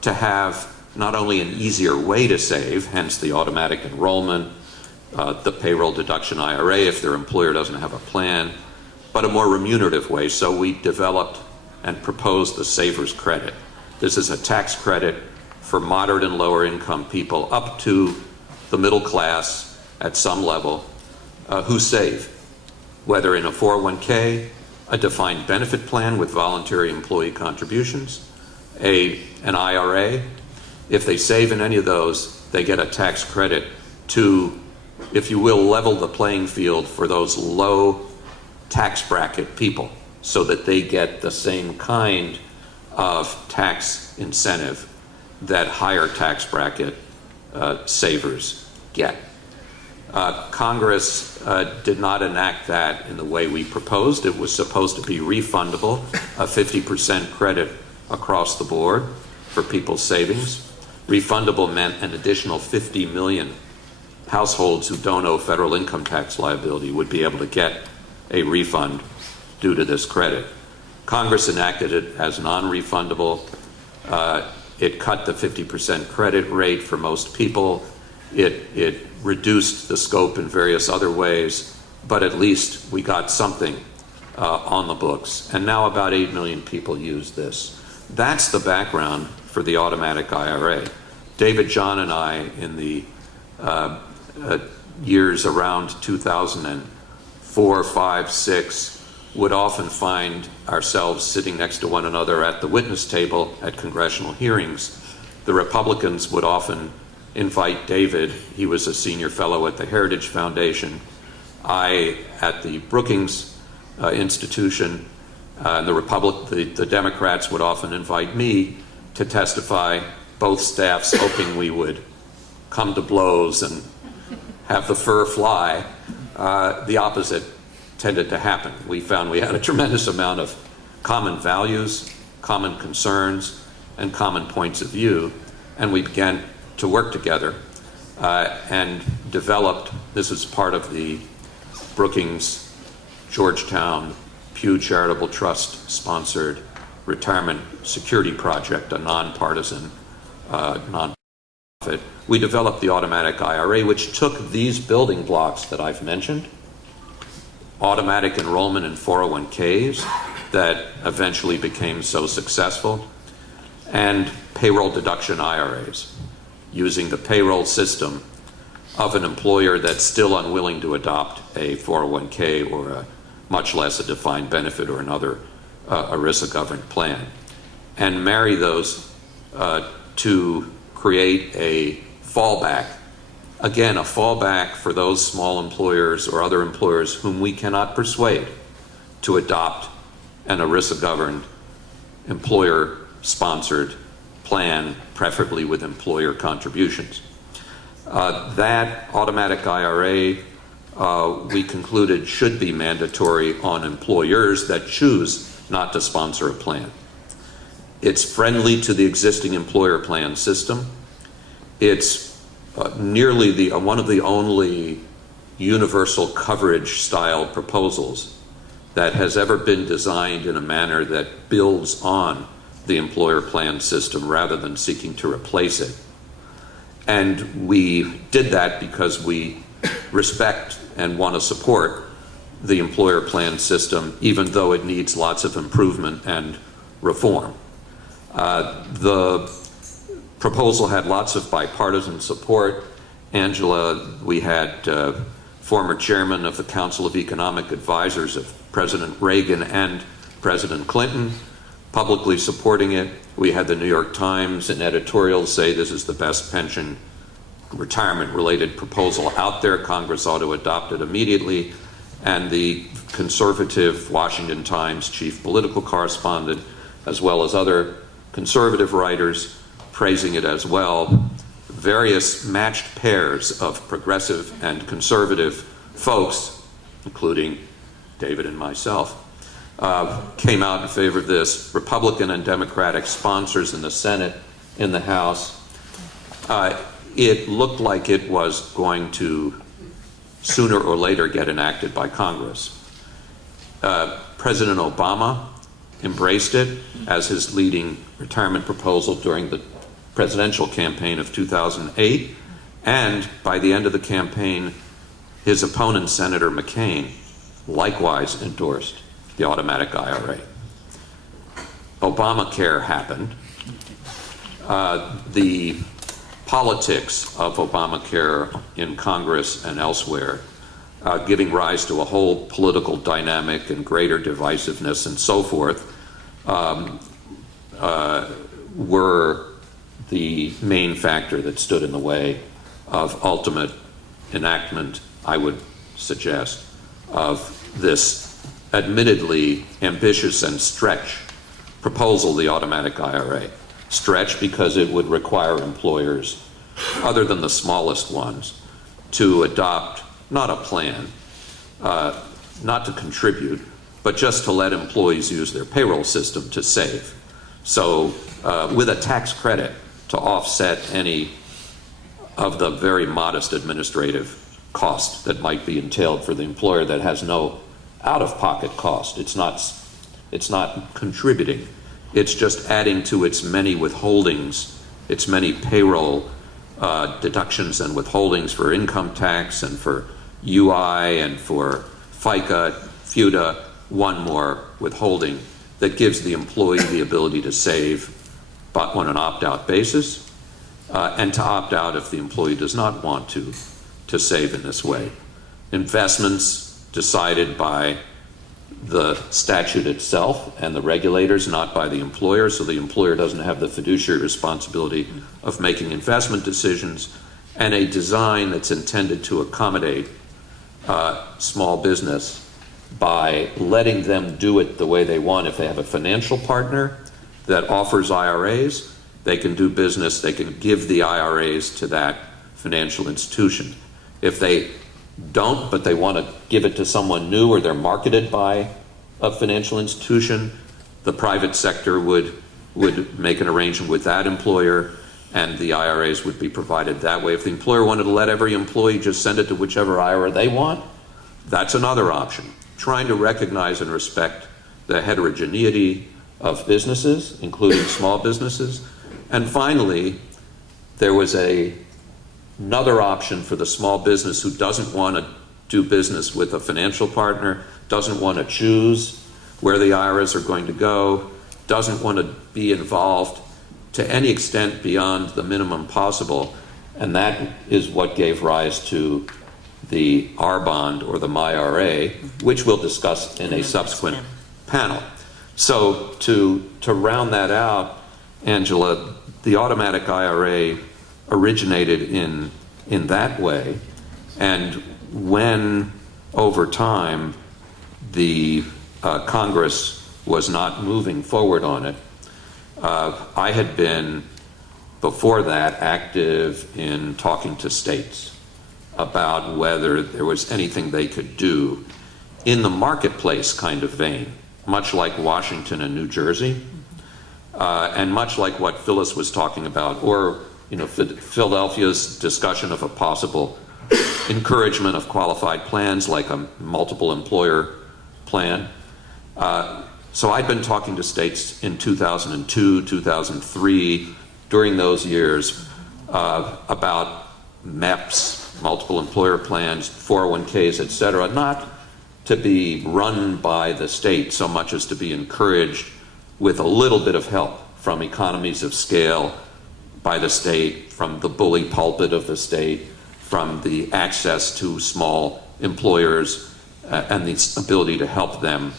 to have not only an easier way to save, hence the automatic enrollment, the payroll deduction IRA if their employer doesn't have a plan, but a more remunerative way. So we developed and proposed the Savers Credit. This is a tax credit for moderate and lower income people up to the middle class at some level who save, whether in a 401k, a defined benefit plan with voluntary employee contributions, an IRA. If they save in any of those, they get a tax credit to, if you will, level the playing field for those low tax bracket people so that they get the same kind of tax incentive that higher tax bracket savers get. Congress did not enact that in the way we proposed. It was supposed to be refundable, a 50% credit across the board for people's savings. Refundable meant an additional 50 million households who don't owe federal income tax liability would be able to get a refund due to this credit. Congress enacted it as non-refundable. It cut the 50% credit rate for most people. It reduced the scope in various other ways, but at least we got something on the books. And now about 8 million people use this. That's the background for the automatic IRA. David, John, and I, in the years around 2004, 5, 6, would often find ourselves sitting next to one another at the witness table at congressional hearings. The Republicans would often invite David. He was a senior fellow at the Heritage Foundation. I at the Brookings Institution. The Democrats would often invite me to testify, both staffs hoping we would come to blows and have the fur fly. The opposite tended to happen. We found we had a tremendous amount of common values, common concerns, and common points of view, and we began to work together and developed, this is part of the Brookings, Georgetown, Pew Charitable Trust sponsored retirement security project, a nonpartisan nonprofit. We developed the automatic IRA, which took these building blocks that I've mentioned, automatic enrollment in 401ks that eventually became so successful, and payroll deduction IRAs, using the payroll system of an employer that's still unwilling to adopt a 401k or much less a defined benefit or another ERISA governed plan, and marry those to create a fallback again, a fallback for those small employers or other employers whom we cannot persuade to adopt an ERISA-governed, employer-sponsored plan, preferably with employer contributions. That automatic IRA, we concluded, should be mandatory on employers that choose not to sponsor a plan. It's friendly to the existing employer plan system. It's nearly one of the only universal coverage style proposals that has ever been designed in a manner that builds on the employer plan system rather than seeking to replace it. And we did that because we respect and want to support the employer plan system, even though it needs lots of improvement and reform. The proposal had lots of bipartisan support. Angela, we had former chairman of the Council of Economic Advisors of President Reagan and President Clinton publicly supporting it. We had the New York Times in editorials say this is the best pension retirement-related proposal out there. Congress ought to adopt it immediately. And the conservative Washington Times chief political correspondent, as well as other conservative writers, praising it as well. Various matched pairs of progressive and conservative folks, including David and myself, came out in favor of this. Republican and Democratic sponsors in the Senate, in the House. It looked like it was going to sooner or later get enacted by Congress. President Obama embraced it as his leading retirement proposal during the presidential campaign of 2008, and by the end of the campaign, his opponent, Senator McCain, likewise endorsed the automatic IRA. Obamacare happened. The politics of Obamacare in Congress and elsewhere, giving rise to a whole political dynamic and greater divisiveness and so forth, were the main factor that stood in the way of ultimate enactment, I would suggest, of this admittedly ambitious and stretch proposal, the automatic IRA. Stretch because it would require employers, other than the smallest ones, to adopt not a plan, not to contribute, but just to let employees use their payroll system to save. So with a tax credit to offset any of the very modest administrative cost that might be entailed for the employer that has no out-of-pocket cost. It's not contributing. It's just adding to its many withholdings, its many payroll deductions and withholdings for income tax and for UI and for FICA, FUTA, one more withholding that gives the employee the ability to save, but on an opt-out basis, and to opt out if the employee does not want to save in this way. Investments decided by the statute itself and the regulators, not by the employer, so the employer doesn't have the fiduciary responsibility of making investment decisions, and a design that's intended to accommodate small business by letting them do it the way they want. If they have a financial partner that offers IRAs, they can do business, they can give the IRAs to that financial institution. If they don't, but they want to give it to someone new or they're marketed by a financial institution, the private sector would make an arrangement with that employer and the IRAs would be provided that way. If the employer wanted to let every employee just send it to whichever IRA they want, that's another option. Trying to recognize and respect the heterogeneity of businesses, including small businesses. And finally, there was another option for the small business who doesn't want to do business with a financial partner, doesn't want to choose where the IRAs are going to go, doesn't want to be involved to any extent beyond the minimum possible. And that is what gave rise to the R bond or the MyRA, which we'll discuss in a subsequent panel. So to round that out, Angela, the automatic IRA originated in in that way. And when, over time, the Congress was not moving forward on it, I had been, before that, active in talking to states about whether there was anything they could do in the marketplace kind of vein, much like Washington and New Jersey, and much like what Phyllis was talking about, or Philadelphia's discussion of a possible encouragement of qualified plans like a multiple employer plan. So I'd been talking to states in 2002, 2003, during those years, about MEPs, multiple employer plans, 401ks, et cetera, not to be run by the state so much as to be encouraged with a little bit of help from economies of scale by the state, from the bully pulpit of the state, from the access to small employers, and the ability to help them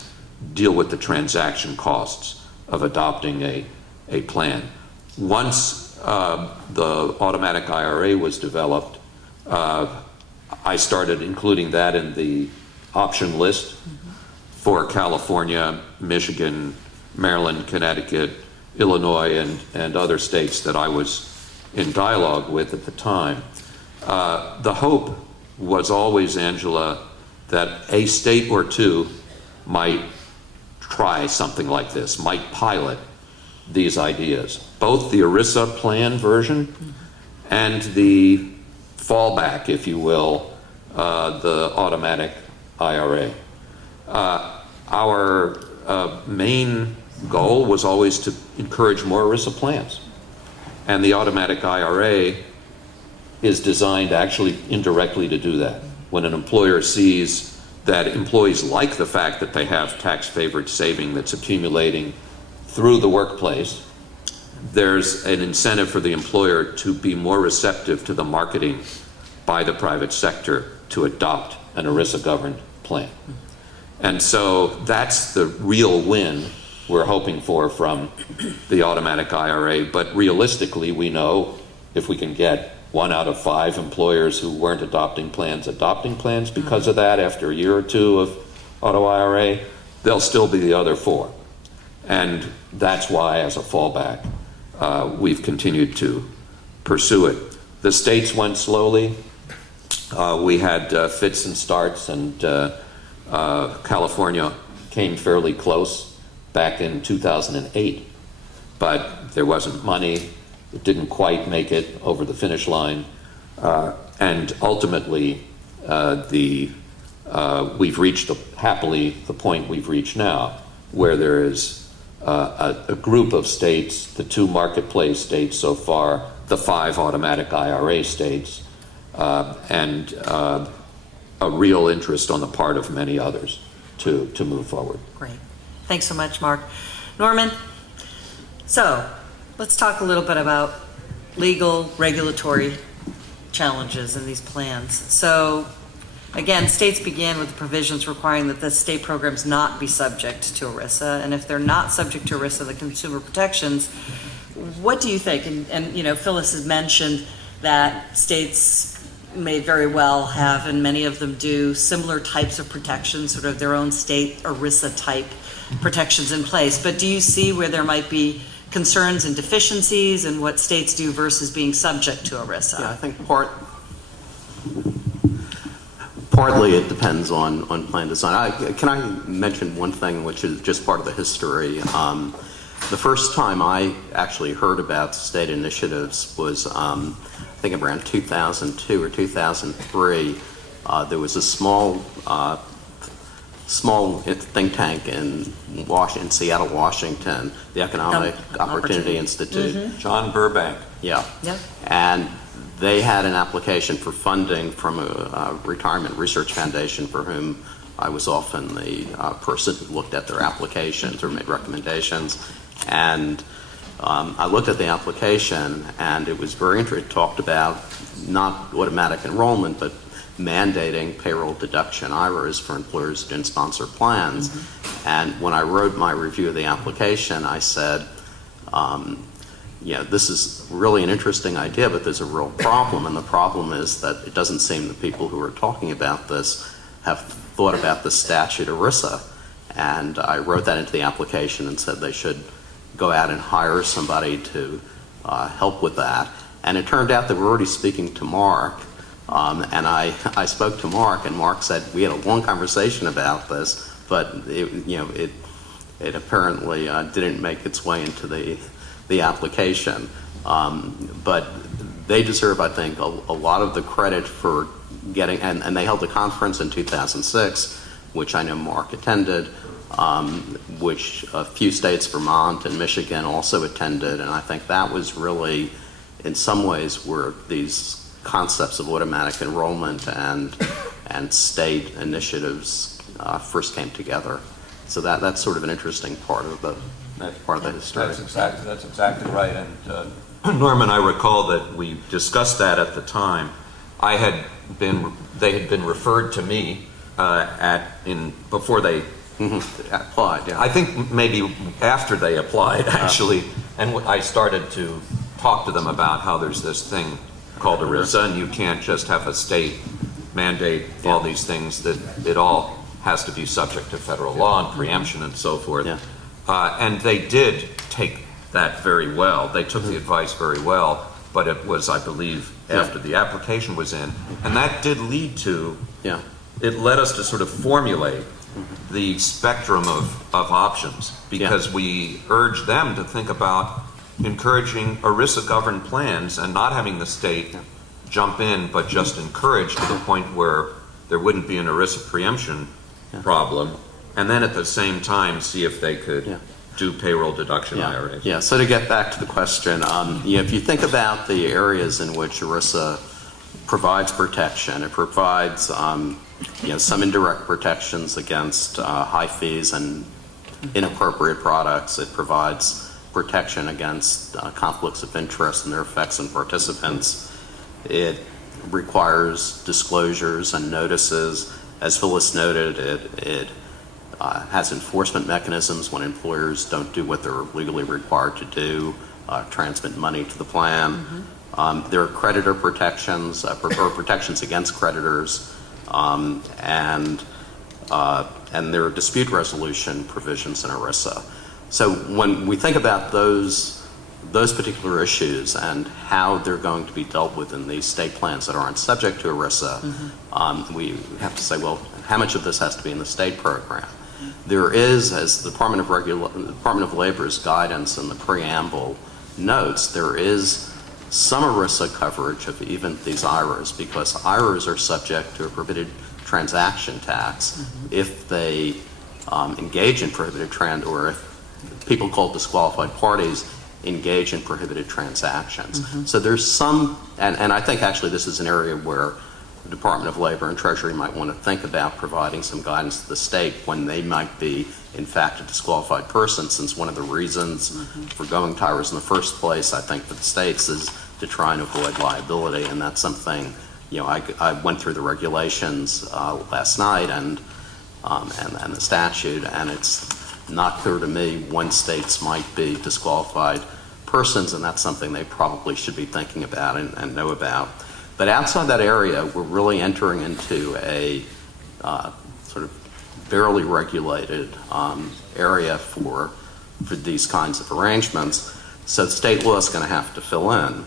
deal with the transaction costs of adopting a plan. Once the automatic IRA was developed, I started including that in the option list for California, Michigan, Maryland, Connecticut, Illinois, and other states that I was in dialogue with at the time. The hope was always, Angela, that a state or two might try something like this, might pilot these ideas, both the ERISA plan version and the fallback, if you will, the automatic IRA. Our main goal was always to encourage more ERISA plans, and the automatic IRA is designed actually indirectly to do that. When an employer sees that employees like the fact that they have tax-favored saving that's accumulating through the workplace, there's an incentive for the employer to be more receptive to the marketing by the private sector to adopt an ERISA-governed plan. And so that's the real win we're hoping for from the automatic IRA. But realistically, we know if we can get 1 out of 5 employers who weren't adopting plans because of that after a year or two of auto IRA, there'll still be the other 4. And that's why, as a fallback, we've continued to pursue it. The states went slowly. We had fits and starts, and California came fairly close back in 2008, but there wasn't money. It didn't quite make it over the finish line, and ultimately, we've reached happily the point we've reached now, where there is a group of states, the 2 marketplace states so far, the 5 automatic IRA states, and a real interest on the part of many others to move forward. Great. Thanks so much, Mark. Norman, so let's talk a little bit about legal, regulatory challenges in these plans. So again, states began with the provisions requiring that the state programs not be subject to ERISA, and if they're not subject to ERISA, the consumer protections, what do you think? And Phyllis has mentioned that states may very well have, and many of them do, similar types of protections, sort of their own state ERISA type protections in place. But do you see where there might be concerns and deficiencies in what states do versus being subject to ERISA? Yeah, I think partly it depends on plan design. Can I mention one thing which is just part of the history? The first time I actually heard about state initiatives was I think around 2002 or 2003. There was a small think tank in Seattle, Washington, the Economic Opportunity Institute. Mm-hmm. John Burbank. Yeah. Yeah. And they had an application for funding from a retirement research foundation for whom I was often the person who looked at their applications or made recommendations. And I looked at the application, and it was very interesting. It talked about not automatic enrollment, but mandating payroll deduction IRAs for employers who didn't sponsor plans. Mm-hmm. And when I wrote my review of the application, I said, this is really an interesting idea, but there's a real problem, and the problem is that it doesn't seem the people who are talking about this have thought about the statute ERISA. And I wrote that into the application and said they should go out and hire somebody to help with that. And it turned out that we're already speaking to Mark, and I spoke to Mark, and Mark said we had a long conversation about this, but it apparently didn't make its way into the application. But they deserve, I think, a lot of the credit for getting, and they held a conference in 2006, which I know Mark attended, which a few states, Vermont and Michigan, also attended, and I think that was really, in some ways, where these concepts of automatic enrollment and state initiatives first came together. So that's sort of an interesting part of the history. That's exactly right. And Norman, I recall that we discussed that at the time. They had been referred to me before they applied. Yeah. I think maybe after they applied, actually, and I started to talk to them about how there's this thing called ERISA, and you can't just have a state mandate all these things, that it all has to be subject to federal law and preemption and so forth. Yeah. And they did take that very well. They took the advice very well, but it was, I believe, after the application was in. And that did lead to, it led us to sort of formulate the spectrum of options, because we urged them to think about encouraging ERISA-governed plans and not having the state jump in, but just encourage to the point where there wouldn't be an ERISA preemption problem, and then at the same time see if they could do payroll deduction IRAs. Yeah, so to get back to the question, if you think about the areas in which ERISA provides protection, it provides some indirect protections against high fees and inappropriate products. It provides protection against conflicts of interest and their effects on participants. It requires disclosures and notices. As Phyllis noted, it has enforcement mechanisms when employers don't do what they're legally required to do, transmit money to the plan. There are creditor protections, or protections against creditors, and there are dispute resolution provisions in ERISA. So when we think about those particular issues and how they're going to be dealt with in these state plans that aren't subject to ERISA, we have to say, well, how much of this has to be in the state program? There is, as the Department of Labor's guidance in the preamble notes, there is some ERISA coverage of even these IRAs, because IRAs are subject to a prohibited transaction tax if they engage in prohibited or if people called disqualified parties engage in prohibited transactions. So there's some, and I think actually this is an area where the Department of Labor and Treasury might want to think about providing some guidance to the state when they might be, in fact, a disqualified person, since one of the reasons for going to IRAs in the first place, I think, for the states is to try and avoid liability, and that's something, I went through the regulations last night and the statute, and it's not clear to me when states might be disqualified persons, and that's something they probably should be thinking about and know about. But outside that area, we're really entering into a sort of barely regulated area for these kinds of arrangements. So state law is going to have to fill in.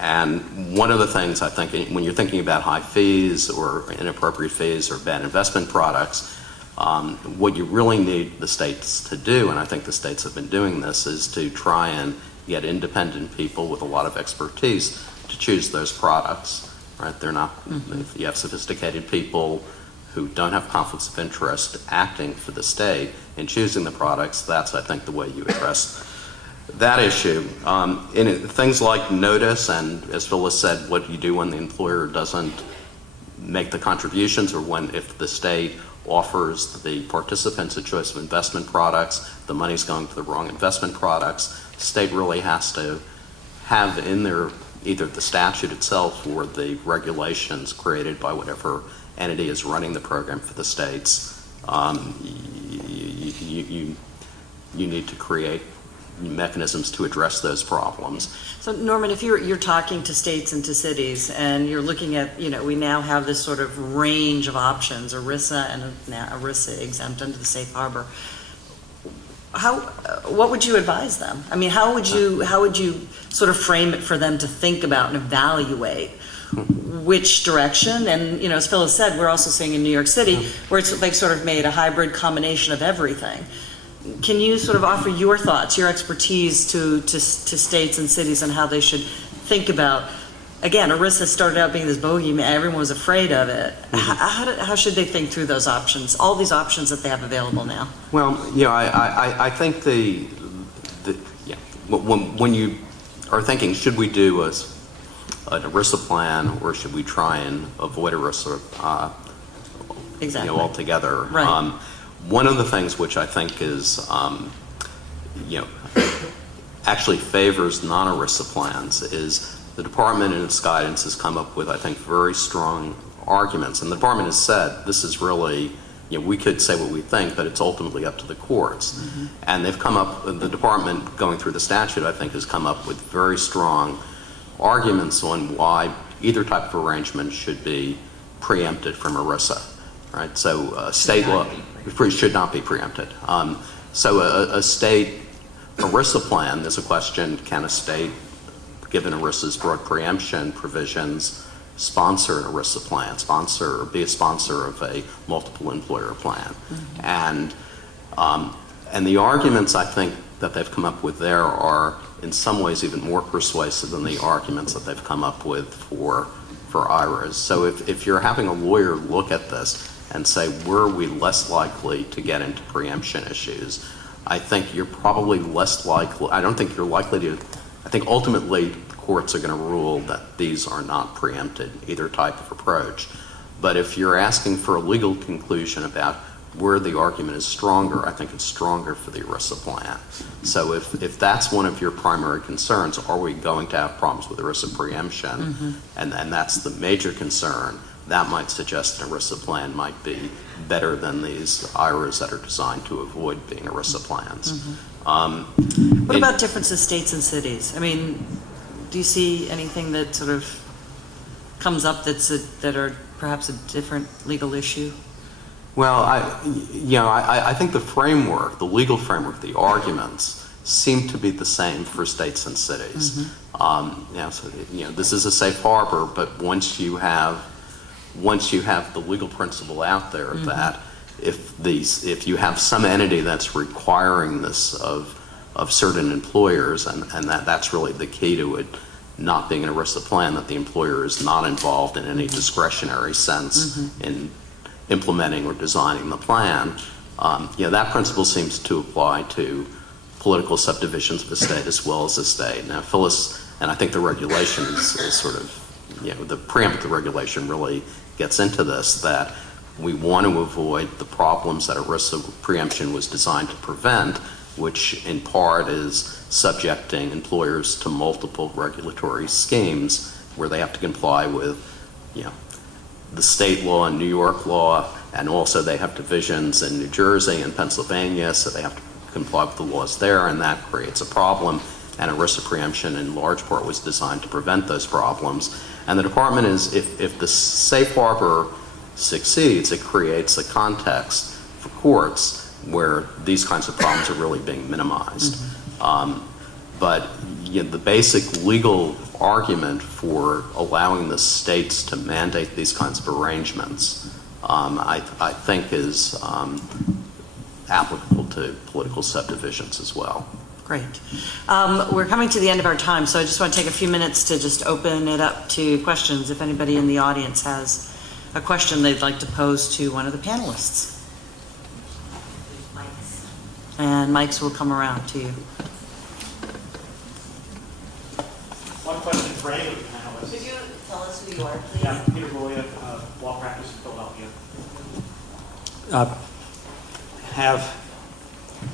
And one of the things I think when you're thinking about high fees or inappropriate fees or bad investment products, what you really need the states to do, and I think the states have been doing this, is to try and get independent people with a lot of expertise to choose those products, right? They're not, if you have sophisticated people who don't have conflicts of interest acting for the state and choosing the products, that's, I think, the way you address that issue. Things like notice, and as Phyllis said, what you do when the employer doesn't make the contributions, or if the state offers the participants a choice of investment products, the money's going to the wrong investment products. The state really has to have in there either the statute itself or the regulations created by whatever entity is running the program for the states. You need to create mechanisms to address those problems. So Norman, if you're talking to states and to cities, and you're looking at, we now have this sort of range of options, ERISA and now ERISA exempt under the safe harbor. What would you advise them? I mean, how would you sort of frame it for them to think about and evaluate which direction? And, as Phyllis said, we're also seeing in New York City where they've sort of made a hybrid combination of everything. Can you sort of offer your thoughts, your expertise to states and cities on how they should think about, again, ERISA started out being this bogeyman, everyone was afraid of it. How should they think through those options, all these options that they have available now? Well, I think when you are thinking, should we do an ERISA plan or should we try and avoid ERISA Exactly. altogether? Right. One of the things which I think is, actually favors non-ERISA plans is the department in its guidance has come up with, I think, very strong arguments. And the department has said this is really, we could say what we think, but it's ultimately up to the courts. Mm-hmm. And they've come up, the department going through the statute, I think, has come up with very strong arguments on why either type of arrangement should be preempted from ERISA. Right, so state law should not be preempted. So a state ERISA plan, there's a question, can a state, given ERISA's broad preemption provisions, sponsor an ERISA plan, be a sponsor of a multiple employer plan? Mm-hmm. And the arguments I think that they've come up with there are in some ways even more persuasive than the arguments that they've come up with for IRAs. So if you're having a lawyer look at this and say, were we less likely to get into preemption issues, I think you're probably less likely, I don't think you're likely to, I think ultimately courts are going to rule that these are not preempted, either type of approach. But if you're asking for a legal conclusion about where the argument is stronger, I think it's stronger for the ERISA plan. So if that's one of your primary concerns, are we going to have problems with ERISA preemption? Mm-hmm. And that's the major concern. That might suggest an ERISA plan might be better than these IRAs that are designed to avoid being ERISA plans. Mm-hmm. What about differences states and cities? I mean, do you see anything that sort of comes up that are perhaps a different legal issue? Well, I think the framework, the legal framework, the arguments seem to be the same for states and cities. Mm-hmm. This is a safe harbor, but once you have the legal principle out there, mm-hmm. that if you have some entity that's requiring this of certain employers, and that's really the key to it not being an ERISA plan, that the employer is not involved in any mm-hmm. discretionary sense mm-hmm. in implementing or designing the plan, that principle seems to apply to political subdivisions of the state as well as the state. Now, Phyllis, and I think the regulation is sort of, the preemptive regulation really gets into this, that we want to avoid the problems that ERISA preemption was designed to prevent, which in part is subjecting employers to multiple regulatory schemes where they have to comply with, the state law and New York law, and also they have divisions in New Jersey and Pennsylvania, so they have to comply with the laws there, and that creates a problem. And ERISA preemption in large part was designed to prevent those problems. And the department is, if the safe harbor succeeds, it creates a context for courts where these kinds of problems are really being minimized. Mm-hmm. But the basic legal argument for allowing the states to mandate these kinds of arrangements, I think is applicable to political subdivisions as well. Great. We're coming to the end of our time, so I just want to take a few minutes to just open it up to questions. If anybody in the audience has a question they'd like to pose to one of the panelists. And mics will come around to you. One question for any of the panelists. Could you tell us who you are, please? Yeah, Peter Boya, law practice in Philadelphia.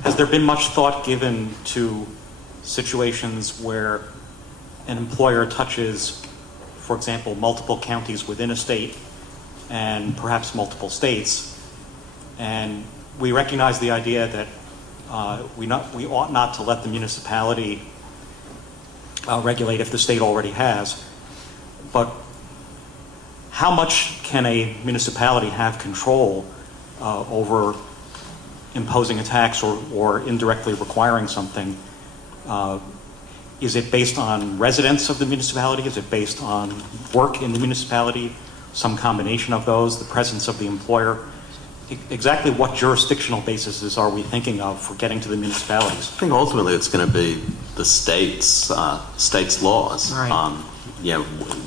Has there been much thought given to situations where an employer touches, for example, multiple counties within a state and perhaps multiple states? And we recognize the idea that we ought not to let the municipality regulate if the state already has. But how much can a municipality have control over imposing a tax or indirectly requiring something? Is it based on residents of the municipality? Is it based on work in the municipality? Some combination of those, the presence of the employer? Exactly what jurisdictional bases are we thinking of for getting to the municipalities? I think ultimately it's going to be the state's laws. Right.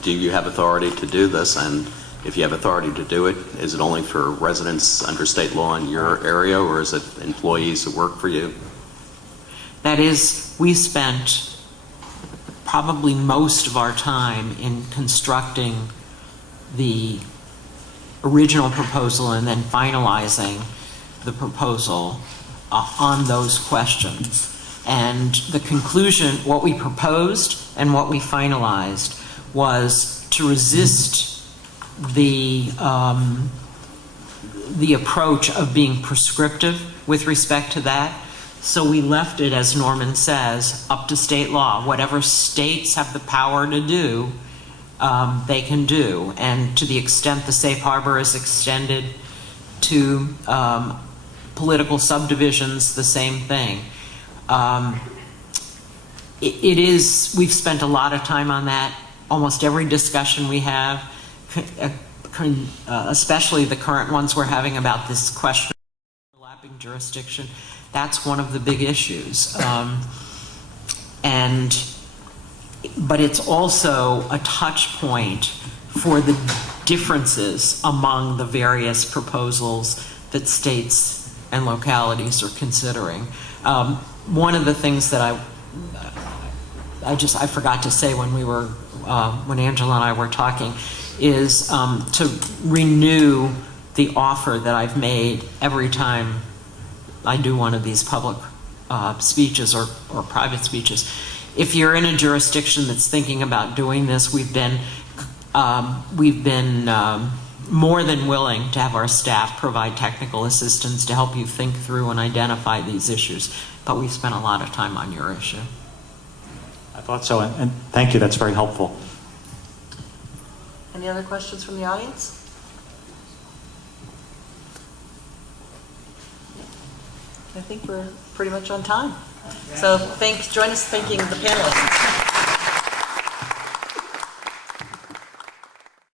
Do you have authority to do this? And if you have authority to do it, is it only for residents under state law in your area, or is it employees who work for you? That is, we spent probably most of our time in constructing the original proposal and then finalizing the proposal on those questions. And the conclusion, what we proposed and what we finalized, was to resist the approach of being prescriptive with respect to that. So we left it, as Norman says, up to state law. Whatever states have the power to do, they can do. And to the extent the safe harbor is extended to political subdivisions, the same thing. We've spent a lot of time on that. Almost every discussion we have, especially the current ones we're having about this question of overlapping jurisdiction, that's one of the big issues. But it's also a touch point for the differences among the various proposals that states and localities are considering. One of the things that I forgot to say when when Angela and I were talking is to renew the offer that I've made every time I do one of these public speeches or private speeches. If you're in a jurisdiction that's thinking about doing this, we've been more than willing to have our staff provide technical assistance to help you think through and identify these issues. But we've spent a lot of time on your issue. I thought so, and thank you. That's very helpful. Any other questions from the audience? I think we're pretty much on time. So join us thanking the panelists.